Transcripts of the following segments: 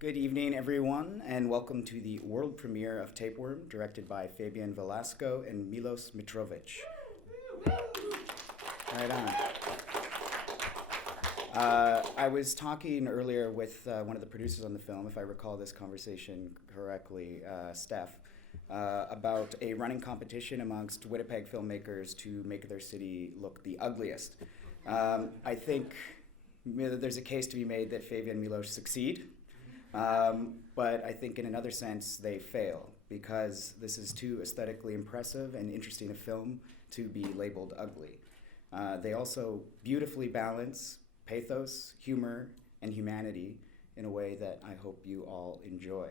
Good evening, everyone, and welcome to the world premiere of Tapeworm, directed by Fabián Velasco and Miloš Mitrovič. Right on. I was talking earlier with one of the producers on the film, if I recall this conversation correctly, Steph, about a running competition amongst Winnipeg filmmakers to make their city look the ugliest. I think there's a case to be made that Fabián and Miloš succeed. But I think in another sense they fail because this is too aesthetically impressive and interesting a film to be labeled ugly. They also beautifully balance pathos, humor, and humanity in a way that I hope you all enjoy.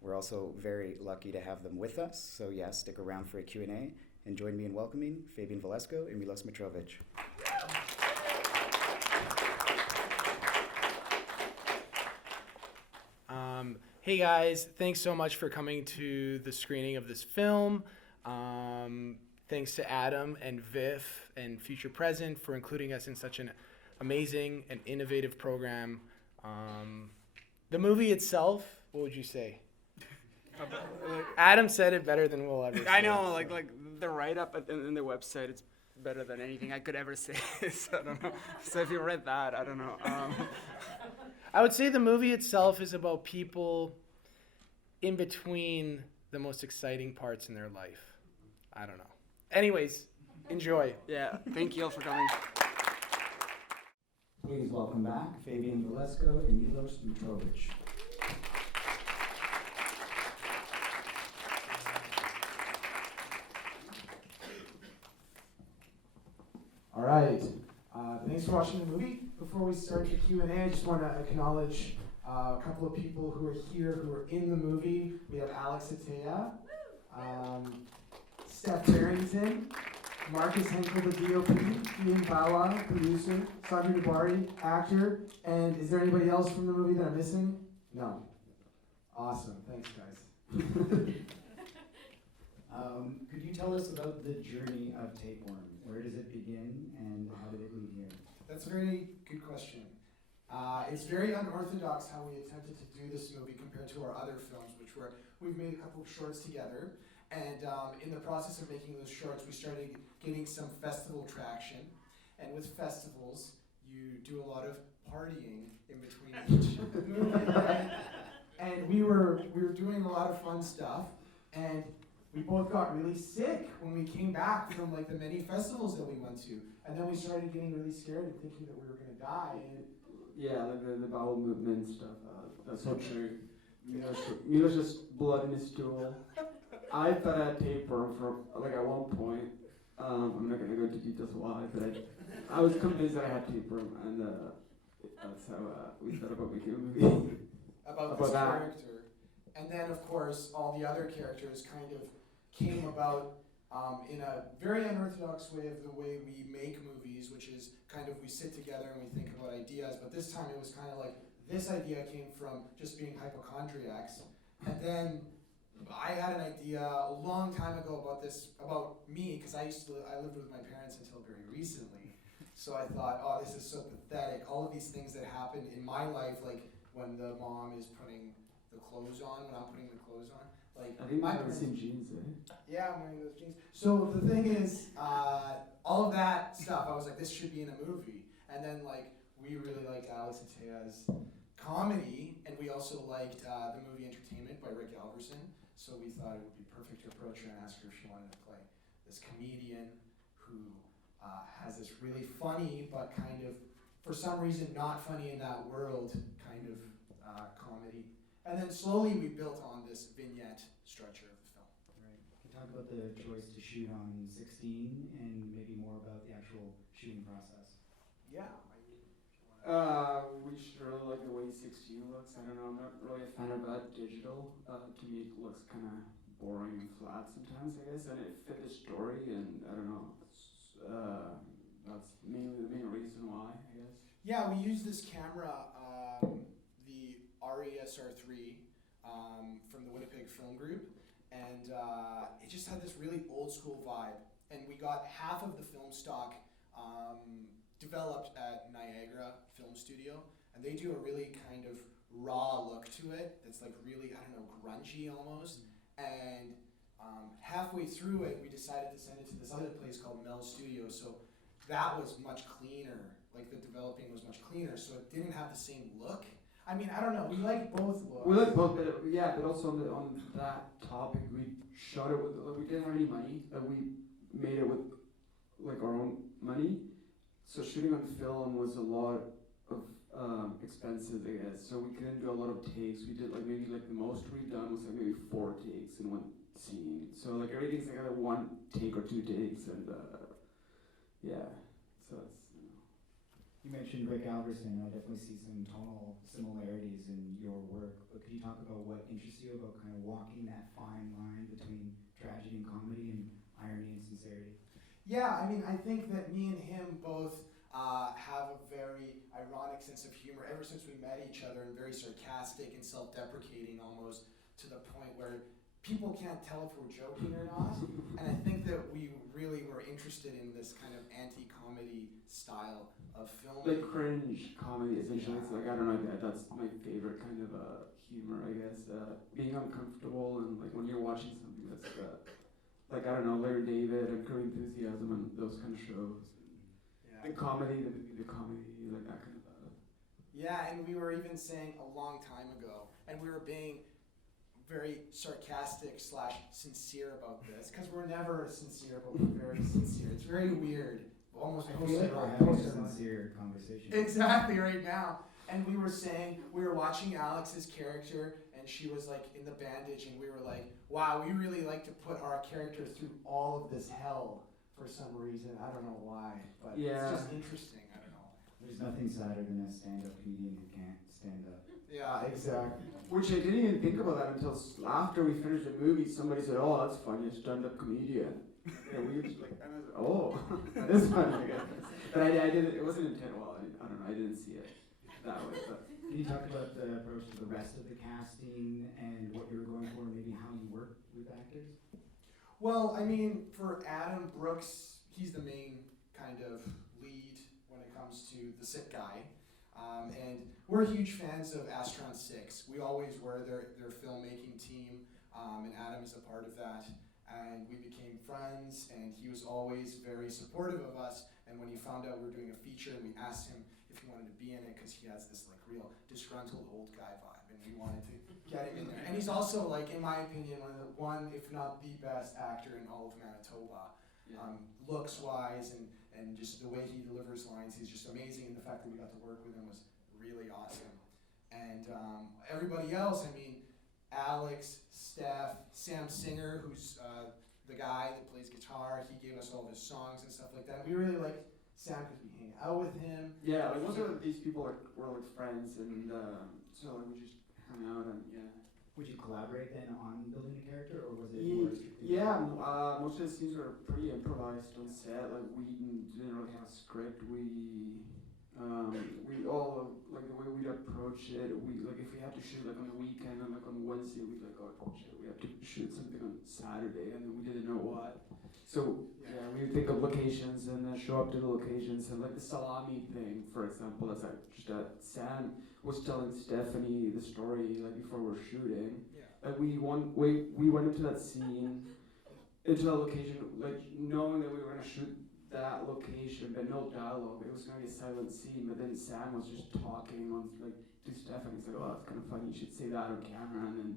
We're also very lucky to have them with us, so yes, stick around for a Q&A and join me in welcoming Fabián Velasco and Miloš Mitrovič. Hey guys, thanks so much for coming to the screening of this film. Thanks to Adam and VIFF and Future Present for including us in such an amazing and innovative program. The movie itself, what would you say? Adam said it better than we'll ever say. I know, like the write-up in the website, it's better than anything I could ever say. So I don't know. So if you read that, I don't know. I would say the movie itself is about people in between the most exciting parts in their life. I don't know. Anyways, enjoy. Yeah, thank you all for coming. Please welcome back Fabián Velasco and Miloš Mitrovič. All right. Thanks for watching the movie. Before we start the Q&A, I just want to acknowledge a couple of people who are here who are in the movie. We have Alex Atea, Steph Barrington, Marcus Henkel, the DOP, Ian Bawa, producer, Sandra Dabari, actor, and is there anybody else from the movie that I'm missing? No. Awesome. Thanks, guys. Could you tell us about the journey of Tapeworm? Where does it begin and how did it lead here? That's a very good question. It's very unorthodox how we attempted to do this movie compared to our other films, we've made a couple of shorts together. And in the process of making those shorts, we started getting some festival traction. And with festivals, you do a lot of partying in between each movie. And we were doing a lot of fun stuff. And we both got really sick when we came back from like the many festivals that we went to. And then we started getting really scared and thinking that we were gonna die. And yeah, like the bowel movement stuff, that's so true. Miloš just blood in his stool. I thought I had tapeworm for, like at one point, I'm not gonna go into details why, but I was convinced that I had tapeworm, and that's how we thought about making a movie. about this character. And then of course, all the other characters kind of came about in a very unorthodox way of the way we make movies, which is kind of we sit together and we think about ideas, but this time it was kind of like this idea came from just being hypochondriacs. And then I had an idea a long time ago about me, because I lived with my parents until very recently. So I thought, oh, this is so pathetic. All of these things that happen in my life, like when the mom is putting the clothes on, when I'm putting the clothes on. Like I think my I've seen jeans, eh? Yeah, I'm wearing those jeans. So the thing is, all of that stuff, I was like, this should be in a movie. And then like, we really liked Alex Atea's comedy, and we also liked the movie Entertainment by Rick Alverson. So we thought it would be perfect to approach her and ask her if she wanted to play this comedian who has this really funny, but kind of, for some reason, not funny in that world kind of comedy. And then slowly we built on this vignette structure of the film. Right. Can you talk about the choice to shoot on 16 and maybe more about the actual shooting process? Yeah. We just really like the way 16 looks. I don't know, I'm not really a fan of digital. To me, it looks kind of boring and flat sometimes, I guess, and it fit the story, and I don't know. That's mainly the main reason why, I guess. Yeah, we use this camera, the RESR3 from the Winnipeg Film Group, and it just had this really old school vibe. And we got half of the film stock developed at Niagara Film Studio, and they do a really kind of raw look to it that's like really, I don't know, grungy almost. And halfway through it, we decided to send it to this other place called Mel Studios. So that was much cleaner. Like the developing was much cleaner, so it didn't have the same look. I mean, I don't know. We like both looks. We like both, but but also on that topic, we shot it with, we didn't have any money, we made it with like our own money. So shooting on film was a lot of expenses, I guess. So we couldn't do a lot of takes. We did like maybe like the most we've done was like maybe 4 takes in one scene. So like everything's like either 1 take or 2 takes, and yeah. So it's. You mentioned Rick Alverson. I definitely see some tonal similarities in your work, but could you talk about what interests you about kind of walking that fine line between tragedy and comedy and irony and sincerity? Yeah, I mean, I think that me and him both have a very ironic sense of humor ever since we met each other, and very sarcastic and self-deprecating almost, to the point where people can't tell if we're joking or not. And I think that we really were interested in this kind of anti-comedy style of film. Like cringe comedy, essentially. It's like, I don't know, that's my favorite kind of humor, I guess. Being uncomfortable, and like when you're watching something that's like, I don't know, Larry David and Curb Enthusiasm and those kind of shows. Yeah. The comedy, like that kind of Yeah, and we were even saying a long time ago, and we were being very sarcastic / sincere about this, because we're never sincere, but we're very sincere. It's very weird. Almost I feel like we're having a sincere conversation. Exactly, right now. And we were saying, we were watching Alex's character, and she was like in the bandage, and we were like, wow, we really like to put our character through all of this hell for some reason. I don't know why, but Yeah. it's just interesting. I don't know. There's nothing sadder than a stand-up comedian who can't stand up. Yeah, exactly. Which I didn't even think about that until after we finished the movie. Somebody said, "Oh, that's funny, a stand-up comedian." And we were just like, and I was like, "Oh, that is funny." I guess. But I didn't. It wasn't intent. Well, I don't know. I didn't see it that way. But Can you talk about the approach to the rest of the casting and what you were going for, and maybe how you work with actors? Well, I mean, for Adam Brooks, he's the main kind of lead when it comes to the sick guy. And we're huge fans of Astron 6. We always were their filmmaking team, and Adam is a part of that. And we became friends, and he was always very supportive of us. And when he found out we were doing a feature, we asked him if he wanted to be in it, because he has this like real disgruntled old guy vibe, and we wanted to get him in there. And he's also, like, in my opinion, one, if not the best actor in all of Manitoba. Looks-wise, and just the way he delivers lines, he's just amazing, and the fact that we got to work with him was really awesome. And everybody else, I mean, Alex, Steph, Sam Singer, who's the guy that plays guitar, he gave us all of his songs and stuff like that. We really liked Sam because we hang out with him. yeah, like most of these people were like friends, and so like, we just hung out, and yeah. Would you collaborate then on building a character, or was it more strictly? Yeah, most of the scenes were pretty improvised on set. Like we didn't really have a script. We all like the way we'd approach it. We like if we had to shoot like on the weekend and like on Wednesday, we'd like, oh shit, we have to shoot something on Saturday, and then we didn't know what. So yeah, we would think of locations and then show up to the locations, and like the salami thing, for example, that's like just Sam was telling Stephanie the story like before we're shooting. Yeah. Like we went into that scene, into that location, like knowing that we were gonna shoot that location, but no dialogue. It was gonna be a silent scene. But then Sam was just talking on like to Stephanie. He's like, "Oh, that's kind of funny. You should say that on camera." And then,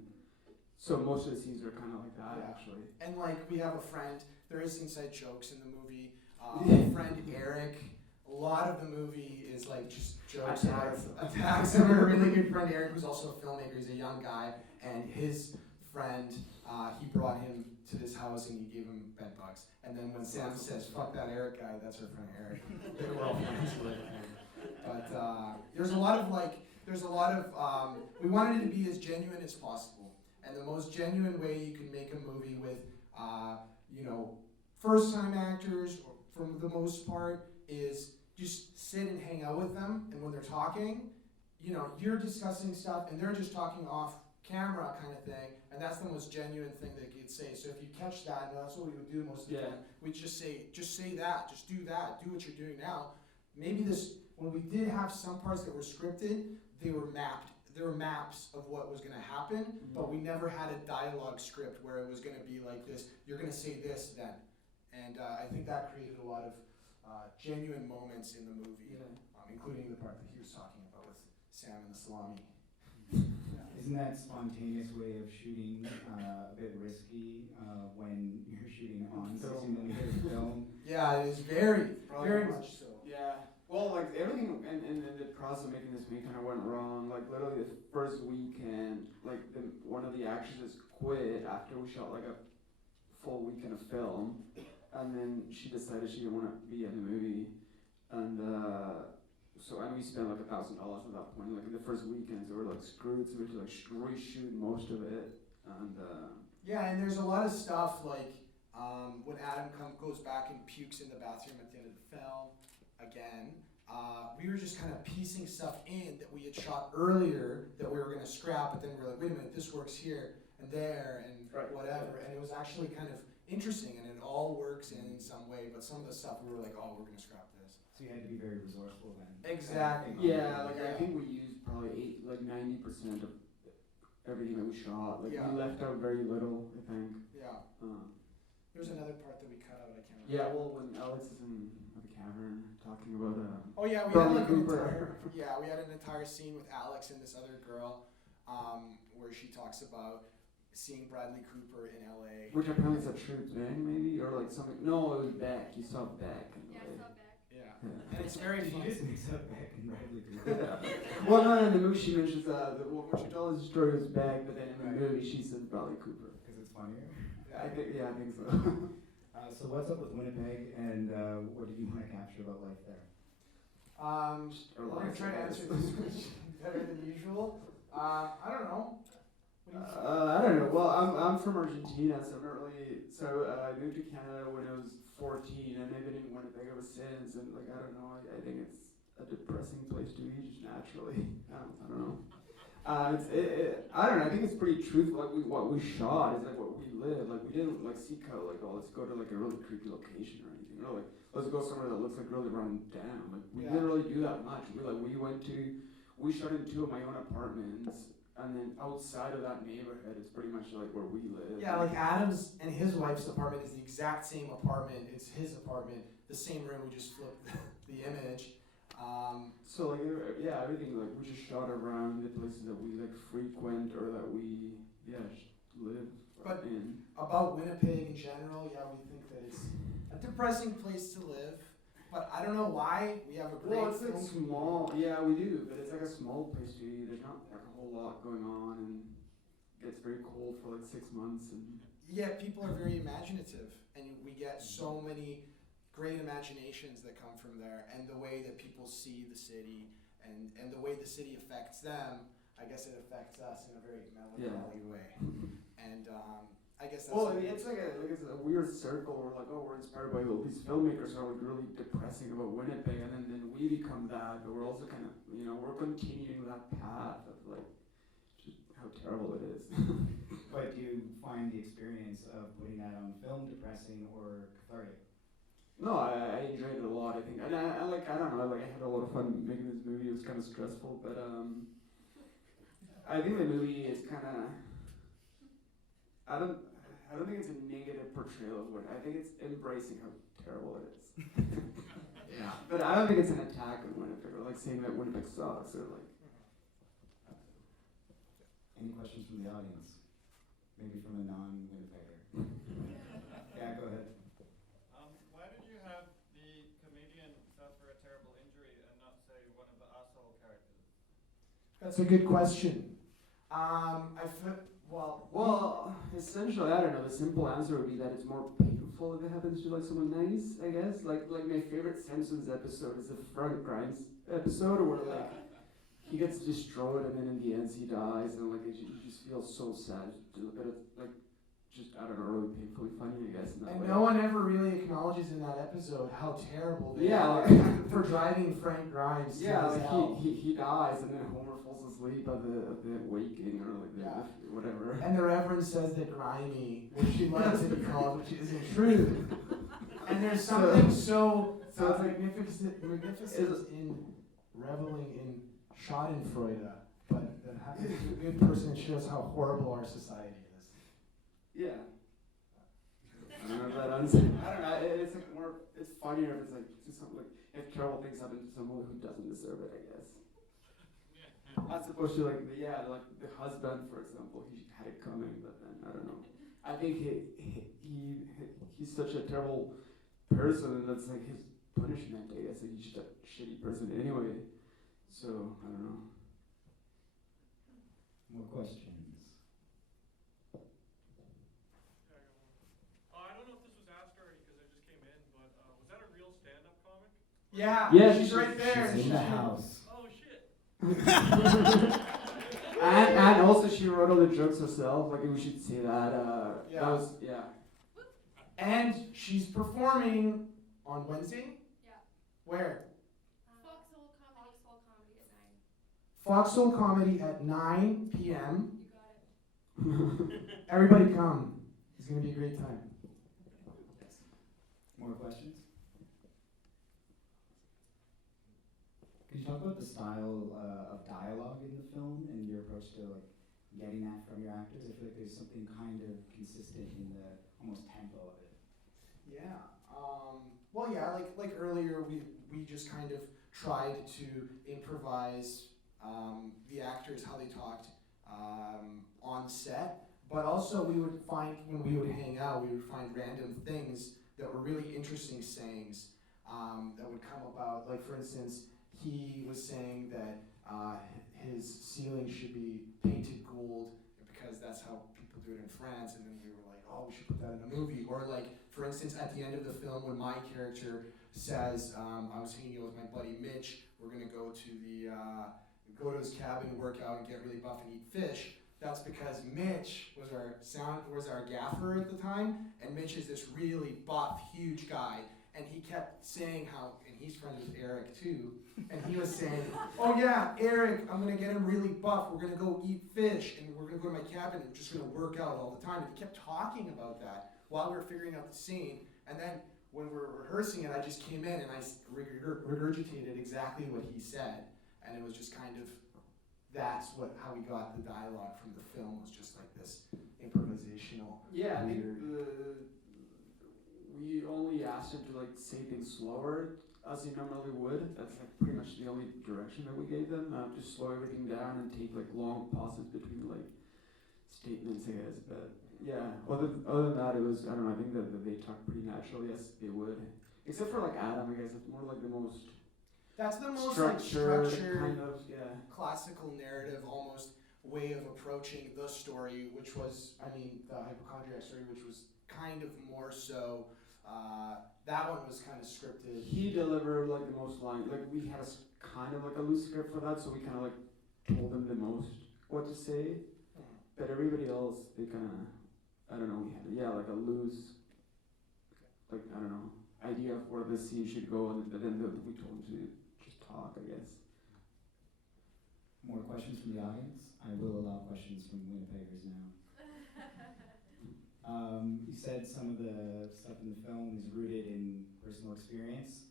so most of the scenes are kind of like that, actually. And like we have a friend. There is inside jokes in the movie. My friend Eric. A lot of the movie is like just jokes attacks. And our really good friend Eric, who's also a filmmaker, he's a young guy, and his friend, he brought him to this house and he gave him bed bugs. And then when Sam says, "Fuck that Eric guy," that's our friend Eric. We're all friends with him. But there's a lot of, we wanted it to be as genuine as possible. And the most genuine way you can make a movie with, first-time actors, for the most part, is just sit and hang out with them, and when they're talking, you're discussing stuff, and they're just talking off camera kind of thing, and that's the most genuine thing they could say. So if you catch that, and that's what we would do most of the time, we'd just say that, just do that, do what you're doing now. Maybe when we did have some parts that were scripted, they were mapped. there were maps of what was going to happen, but we never had a dialogue script where it was going to be like this, you're going to say this then. And I think that created a lot of genuine moments in the movie, including the part that he was talking about with Sam and the salami. Isn't that spontaneous way of shooting a bit risky when you're shooting on 60mm film? Yeah, it is very Probably much so. Yeah. Well, like everything in the process of making this movie kind of went wrong. Like literally the first weekend, like one of the actresses quit after we shot like a full weekend of film, and then she decided she didn't want to be in the movie, and we spent like $1,000 at that point. Like in the first weekend, so we're like screwed. So we had to like reshoot most of it, and Yeah, and there's a lot of stuff like when Adam goes back and pukes in the bathroom at the end of the film. Again, we were just kind of piecing stuff in that we had shot earlier that we were going to scrap, but then we were like, wait a minute, this works here and there and whatever. And it was actually kind of interesting, and it all works in some way, but some of the stuff we were like, oh, we're going to scrap this. So you had to be very resourceful then. Exactly. yeah, like I think we used probably 90% of everything that we shot. Like we left out very little, I think. Yeah. There's another part that we cut out, I can't remember. Yeah, well, when Alex is in the cavern talking about Oh yeah, we Bradley had like Cooper. we had an entire scene with Alex and this other girl, where she talks about seeing Bradley Cooper in LA. which apparently is a true thing, maybe, or like something. No, it was Beck. You saw Beck. Yeah, I saw back. Yeah. And it's very Did you funny. just mix up Beck and Bradley Cooper? Well, no, in the movie she mentions when she tells the story it was Beck, but then in the movie she says Bradley Cooper. Because it's funnier. I think so. So what's up with Winnipeg, and what did you want to capture about life there? We're gonna try to answer this question better than usual. I don't know. What do you think? I don't know. Well, I'm from Argentina, so I'm not really. So I moved to Canada when I was 14, and I've been in Winnipeg ever since. And like I don't know, I think it's a depressing place to be just naturally. I don't know. I don't know. I think it's pretty truthful. Like what we shot is like what we live. Like we didn't like seek out like, oh, let's go to like a really creepy location or anything. You know, like let's go somewhere that looks like really run down. Like we didn't really do that much. We shot in 2 of my own apartments, and then outside of that neighborhood, it's pretty much like where we live. Yeah, like Adam's and his wife's apartment is the exact same apartment. It's his apartment, the same room. We just flipped the image. So like everything like we just shot around the places that we like frequent or that we live But in. about Winnipeg in general, we think that it's a depressing place to live. But I don't know why. We have a great Well, it's like film small. Yeah, we do, but it's like a small place to be. There's not like a whole lot going on, and it gets very cold for like 6 months. And yeah, people are very imaginative, and we get so many great imaginations that come from there, and the way that people see the city, and the way the city affects them. I guess it affects us in a very melancholy way, and I guess that's. well, it's like a weird circle. We're like, oh, we're inspired by all these filmmakers who are like really depressing about Winnipeg, and then we become that, but we're also kind of we're continuing that path of like just how terrible it is. But do you find the experience of putting that on film depressing or cathartic? No, I enjoyed it a lot. I think, and I don't know, like I had a lot of fun making this movie. It was kind of stressful, but I think the movie is kind of. I don't think it's a negative portrayal of Winnipeg. I think it's embracing how terrible it is. Yeah. But I don't think it's an attack on Winnipeg or like saying that Winnipeg sucks or like. Any questions from the audience? Maybe from a non-Winnipegger. Yeah, go ahead. Why did you have the comedian suffer a terrible injury and not say one of the asshole characters? That's a good question. Well, essentially, I don't know. The simple answer would be that it's more painful if it happens to like someone nice. I guess like my favorite Simpsons episode is the Frank Grimes episode where like he gets destroyed and then in the end he dies and like you just feel so sad to look at it like just I don't know really painfully funny I guess in that And way. no one ever really acknowledges in that episode how terrible they are like, for driving Frank Grimes to yeah, his like hell. he dies and then Homer falls asleep at the waking or like the whatever. And the Reverend says that grimy, which she likes to be called, which isn't true. And there's something so it's like magnificent in reveling in Schadenfreude. but that happens to a good person and shows how horrible our society is. Yeah. I don't know if that answers. I don't know. It's like more. It's funnier if it's like something like if terrible things happen to someone who doesn't deserve it. I guess. As opposed to like the husband, for example, he had it coming, but then I don't know. I think he's such a terrible person, and that's like his punishment. I guess like, he's just a shitty person anyway. So I don't know. More questions? I don't know if this was asked already because I just came in, but was that a real stand-up comic? Yeah, Yeah, she's right there. She's in the house. Oh shit! And also she wrote all the jokes herself. Like we should say that. Yeah. That was yeah. And she's performing on Wednesday? Yeah. Where? Foxhole Comedy at 9. Foxhole Comedy at 9 p.m. You got it. Everybody come. It's going to be a great time. More questions? Could you talk about the style of dialogue in the film and your approach to like getting that from your actors? I feel like there's something kind of consistent in the almost tempo of it. Yeah. Well, yeah, like earlier, we just kind of tried to improvise the actors, how they talked on set, but also we would find, when we would hang out, we would find random things that were really interesting sayings that would come about. Like, for instance, he was saying that his ceiling should be painted gold because that's how people do it in France, and then we were like, oh, we should put that in a movie. Or like, for instance, at the end of the film, when my character says, I was hanging out with my buddy Mitch, we're gonna go to his cabin, work out, and get really buff and eat fish. That's because Mitch was our gaffer at the time, and Mitch is this really buff, huge guy, and he kept saying how, and he's friends with Eric too, and he was saying, oh yeah, Eric, I'm gonna get him really buff, we're gonna go eat fish, and we're gonna go to my cabin, and we're just gonna work out all the time, and he kept talking about that while we were figuring out the scene, and then when we were rehearsing it, I just came in and I regurgitated exactly what he said, and it was just kind of, that's how we got the dialogue from the film, was just like this improvisational. Yeah, I think weird. we only asked him to like say things slower as he normally would. That's like pretty much the only direction that we gave them, to slow everything down and take like long pauses between like statements, I guess. But yeah, other than that, it was, I don't know, I think that they talk pretty naturally as they would. Except for like Adam, I guess it's more like the most That's the most structured, structured, kind of, yeah. classical narrative almost way of approaching the story, which was, the hypochondriac story, which was kind of more so, that one was kind of scripted. He delivered like the most lines, like we had kind of like a loose script for that, so we kind of like told him the most what to say, but everybody else, they kind of, I don't know, we had, like a loose, like, I don't know, idea of where the scene should go, and then we told him to just talk, I guess. More questions from the audience? I will allow questions from Winnipeggers now. You said some of the stuff in the film is rooted in personal experience.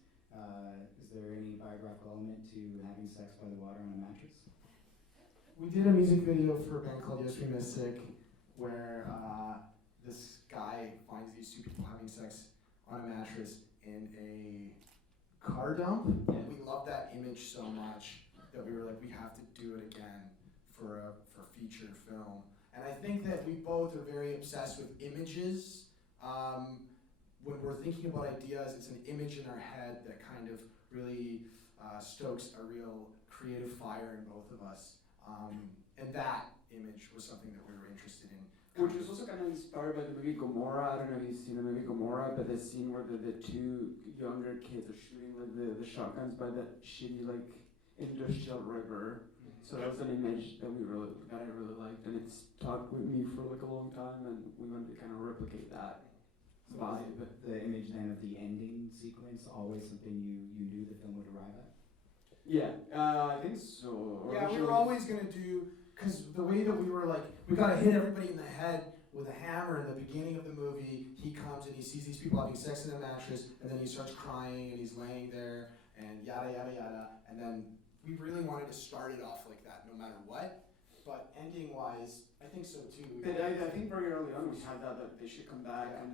Is there any biographical element to having sex by the water on a mattress? We did a music video for a band called Yes We Miss Sick, where this guy finds these two people having sex on a mattress in a car dump. And we loved that image so much that we were like, we have to do it again for feature film. And I think that we both are very obsessed with images. When we're thinking about ideas, it's an image in our head that kind of really stokes a real creative fire in both of us. And that image was something that we were interested in. Which was also kind of inspired by the movie Gomorrah. I don't know if you've seen the movie Gomorrah, but the scene where the two younger kids are shooting like the shotguns by that shitty like industrial river. So that was an image that I really liked, and it's stuck with me for like a long time, and we wanted to kind of replicate that. So was the image then of the ending sequence always something you knew the film would arrive at? Yeah, I think so. Yeah, we were always gonna do, because the way that we were like, we gotta hit everybody in the head with a hammer in the beginning of the movie. He comes and he sees these people having sex in a mattress, and then he starts crying and he's laying there and yada yada yada, and then we really wanted to start it off like that, no matter what. But ending-wise, I think so too. I think very early on we had that they should come back, and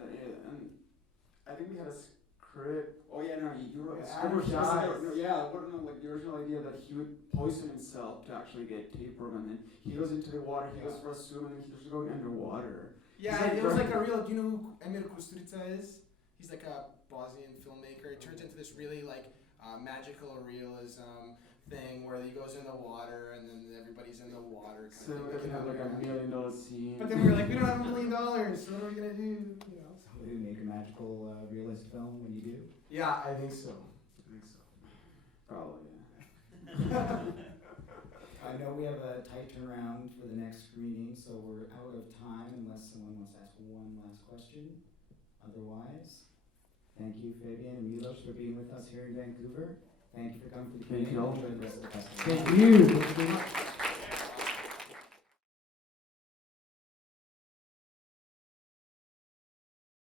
I think we had a script. Oh yeah, no, you wrote a script. Like the original idea that he would poison himself to actually get tapeworm, and then he goes into the water, he goes for a swim, and then he's going underwater. Yeah, it was like a real. Do you know who Emir Kusturica is? He's like a Bosnian filmmaker. It turns into this really like magical realism thing where he goes in the water and then everybody's in the water. So we can have like $1 million scene. But then we were like, we don't have $1 million. So what are we gonna do? You know. So will you make a magical realist film when you do? Yeah, I think so. Probably. Yeah. I know we have a tight turnaround for the next screening, so we're out of time unless someone wants to ask one last question. Otherwise, thank you, Fabián and Miloš, for being with us here in Vancouver. Thank you for coming to the Thank you all. Enjoy the rest of the festival. Thank you. Thank you very much.